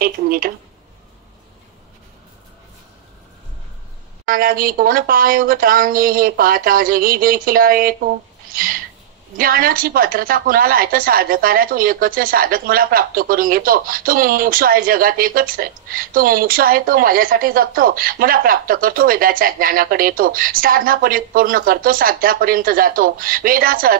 एक मिनिट. लागी कोण पायोग तांगी, हे पाहता जगी देखील येतो. ज्ञानाची पात्रता कुणाला आहे तर साधकाला. तो एकच आहे, साधक मला प्राप्त करून घेतो. तो मुमुक्ष आहे, जगात एकच आहे. तो मुमुक्ष आहे, तो माझ्यासाठी जगतो, मला प्राप्त करतो, वेदाच्या ज्ञानाकडे येतो, साधना पूर्ण करतो, साध्यापर्यंत जातो, वेदाचं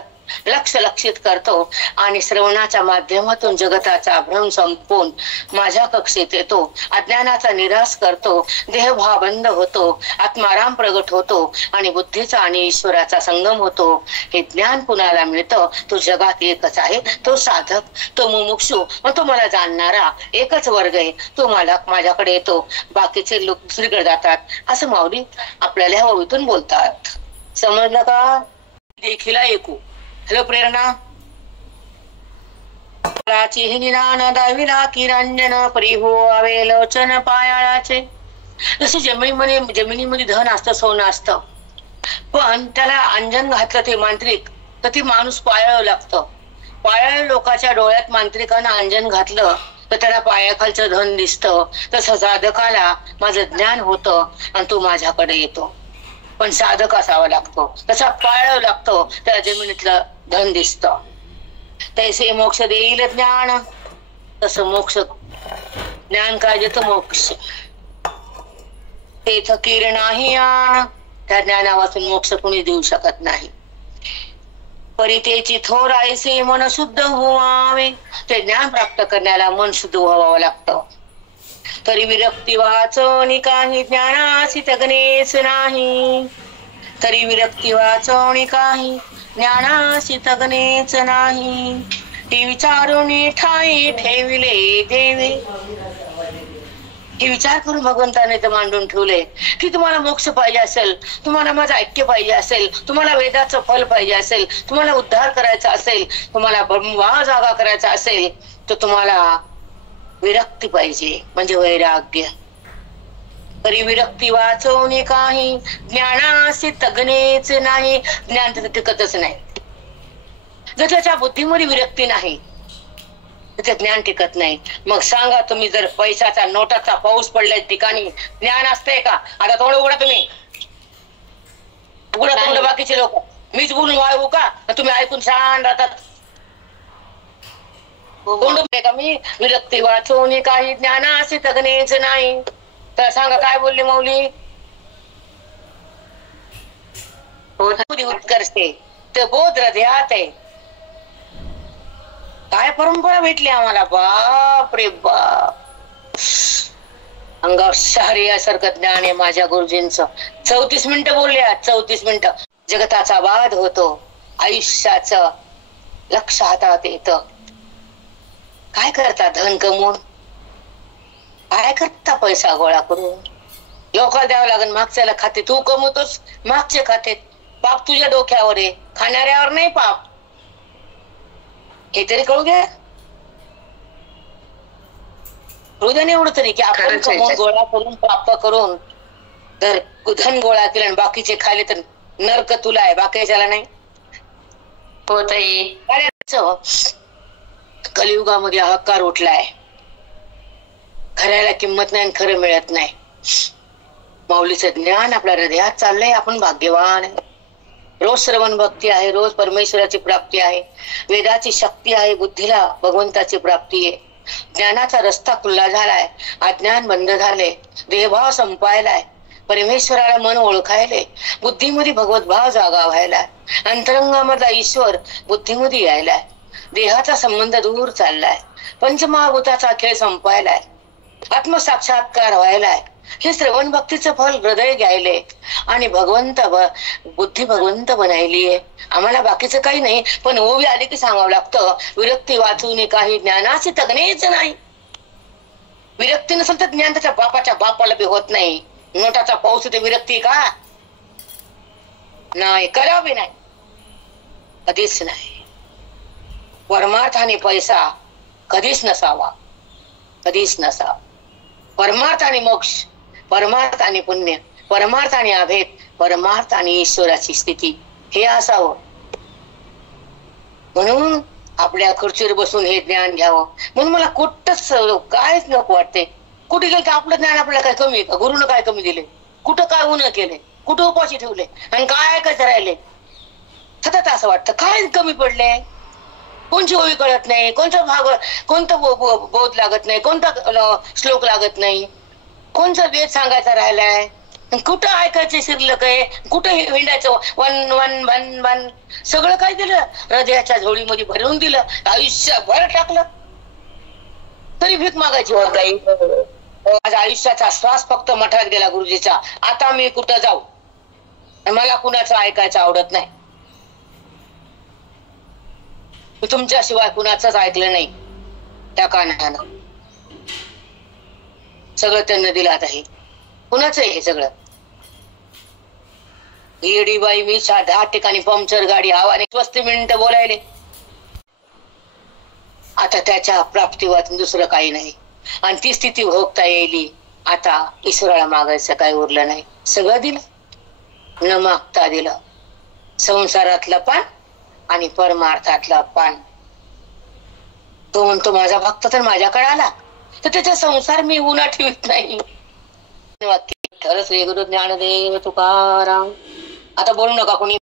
लक्ष लक्षित करतो, आणि श्रवणाच्या माध्यमातून जगताचा भ्रम संपवून माझ्या कक्षेत येतो, अज्ञानाचा निराश करतो, देहभाव बंद होतो, आत्माराम प्रगट होतो, आणि बुद्धीचा आणि ईश्वराचा संगम होतो. हे ज्ञान कुणाला मिळतं? तो जगात एकच आहे, तो साधक, तो मुमुक्षु, मग तो मला जाणणारा एकच वर्ग आहे. तो मला माझ्याकडे येतो, बाकीचे लोक दुसरीकडे जातात, असं माऊली आपल्याला ह्या ओवीतून बोलतात. समजलं का? देखील ऐकू. हॅलो प्रेरणा. राची निनान दाविला किरांजन परिहो आवे लोचन पायाळाचे. जसे जमिनीमध्ये धन असतं, सोनं असतं, पण त्याला अंजन घातलं ते मांत्रिक तर ते माणूस पायाळं लागतं. पायाळ लोकांच्या डोळ्यात मांत्रिकानं अंजन घातलं तर त्याला पायाखालचं धन दिसतं. तसं साधकाला माझं ज्ञान होतं आणि तो माझ्याकडे येतो. पण साधक असावा लागतो, तसा पायाळं लागतो, त्याला जमिनीतलं धन दिसतं. तैसे मोक्ष देईल ज्ञान, तसं मोक्ष ज्ञान काय देतं? मोक्ष. ते थकीर नाही आण, त्या ज्ञानापासून मोक्ष कुणी देऊ शकत नाही. परितेची थोर ऐसे मन शुद्ध व्हावे, ते ज्ञान प्राप्त करण्याला मन शुद्ध व्हावं लागतं. तरी विरक्ती वाचवणी काही ज्ञानासी तगणेच नाही. तरी विरक्ती वाचवणी काही ज्ञानासी तगणेच नाही. ती विचारून ठाई ठेविले देवे. हे विचार करून भगवंताने तर मांडून ठेवले की तुम्हाला मोक्ष पाहिजे असेल, तुम्हाला माझं ऐक्य पाहिजे असेल, तुम्हाला वेदाचं फल पाहिजे असेल, तुम्हाला उद्धार करायचा असेल, तुम्हाला ब्रह्मवाह जागा करायचा असेल, तर तुम्हाला विरक्ती पाहिजे, म्हणजे वैराग्य. तरी विरक्ती वाचवणे काही ज्ञानासी तगणेच नाही. ज्ञान त्याचं टिकतच नाही. जर त्याच्या बुद्धीमध्ये विरक्ती नाही त्याचं ज्ञान टिकत नाही. मग सांगा तुम्ही, जर पैशाचा नोटाचा पाऊस पडल्या ठिकाणी ज्ञान असतंय का? आता तोंड उघडा, तुम्ही उघडा तोंड. बाकीचे लोक मीच बोलून वाळवू का? तुम्ही ऐकून छान राहतात. तोंड का? मी विरक्ती वाचवणे काही ज्ञान असे तगणेच नाही. तर सांगा काय बोलले माऊली? उत्कर्षे ते बोध हृदयात आहे. काय परंपरा भेटली आम्हाला, बाप रे बाप. अंगावर शहरी यासारखं ज्ञान आहे माझ्या गुरुजींचं. 34 मिनिटं बोलले आज, 34 मिनिटं. जगताचा वाद होतो, आयुष्याचं लक्ष हातात येतं. काय करता धन कमवून? काय करता पैसा गोळा करून? लोकांना द्यावं लागेल, मागच्याला खाते. तू कमवतोस, मागचे खाते. पाप तुझ्या डोक्यावर आहे, खाणाऱ्यावर नाही पाप. हे तरी कळू घ्या. हृदय एवढं तरी की आपण कमवून गोळा करून प्राप्त करून जर धन गोळा केलं आणि बाकीचे खायले तर नरक तुला आहे, बाकीच्याला नाही. कलियुगामध्ये अहंकार उठलाय. खऱ्याला किंमत नाही, खरं मिळत नाही. माऊलीचं ज्ञान आपल्या हृदयात चाललंय, आपण भाग्यवान आहे. रोज श्रवण भक्ती आहे, रोज परमेश्वराची प्राप्ती आहे, वेदाची शक्ती आहे, बुद्धीला भगवंताची प्राप्ती आहे. ज्ञानाचा रस्ता खुला झालाय, अज्ञान बंद झाले, देहभाव संपायलाय, परमेश्वराला मन ओळखायले, बुद्धीमध्ये भगवत भाव जागा व्हायलाय, अंतरंगामधला ईश्वर बुद्धीमध्ये यायलाय, देहाचा संबंध दूर चाललाय, पंचमहाभूताचा खेळ संपायलाय, आत्मसाक्षात्कार व्हायलाय. हे श्रवण भक्तीचं फल हृदय घ्यायले आणि बुद्धी भगवंत बनायलीये. आम्हाला बाकीचं काही नाही, पण ओवी आली की सांगावं लागतं, विरक्ती वाचून काही ज्ञानाची तगणेच नाही. विरक्ती नसेल तर ज्ञान त्याच्या बापाच्या बापाला बी होत नाही. नोटाचा पाऊस ते विरक्ती का? नाही, करावी नाही, कधीच नाही. परमार्थाने पैसा कधीच नसावा, कधीच नसावा. परमार्थ आणि मोक्ष, परमार्थ आणि पुण्य, परमार्थ आणि अभेद, परमार्थ आणि ईश्वराची स्थिती, हे असावं. म्हणून आपल्या खुर्चीवर बसून हे ज्ञान घ्यावं. म्हणून मला कुठंच कायच नको वाटते. कुठे गेलं तर आपलं ज्ञान आपल्याला काय कमी आहे का? गुरुनं काय कमी दिले? कुठं काय उन्ह केले? कुठं उपाशी ठेवले? आणि काय ऐकायचं राहिले? सतत असं वाटतं काय कमी पडले. कोणची ओवी कळत नाही, कोणता भाग, कोणता बोध लागत नाही, कोणता श्लोक लागत नाही, कोणता वेद सांगायचा राहिलाय, कुठं ऐकायचं शिरलं आहे, कुठं हिंडायचं वन वन वन वन. सगळं काय दिलं हृदयाच्या झोळीमध्ये भरून दिलं, आयुष्यभर टाकलं, तरी भीक मागायची होत नाही. माझ्या आयुष्याचा श्वास फक्त मठात गेला गुरुजीचा. आता मी कुठं जाऊ, मला कुणाचं ऐकायचं आवडत नाही. मी तुमच्याशिवाय कुणाचंच ऐकलं नाही. त्या कारणानं सगळं त्यांना दिलं. आता हे कुणाचं आहे? हे सगळं येडी बाई मी 10 ठिकाणी पंक्चर गाडी, आवाने 35 मिनिटं बोलायले. आता त्याच्या प्राप्ती वाचून दुसरं काही नाही. आणि ती स्थिती भोगता येईल. आता ईश्वराला मागायचं काही उरलं नाही, सगळं दिलं, न मागता दिलं. संसारातलं पान आणि परमार्थातलं पान. तो म्हणतो माझा भक्त तर माझ्याकडे आला तर त्याचा संसार मी उन्हा ठेवत नाही. वाक्य खरंच वेगळं ज्ञानदेव तुकाराम. आता बोलू नका कोणी.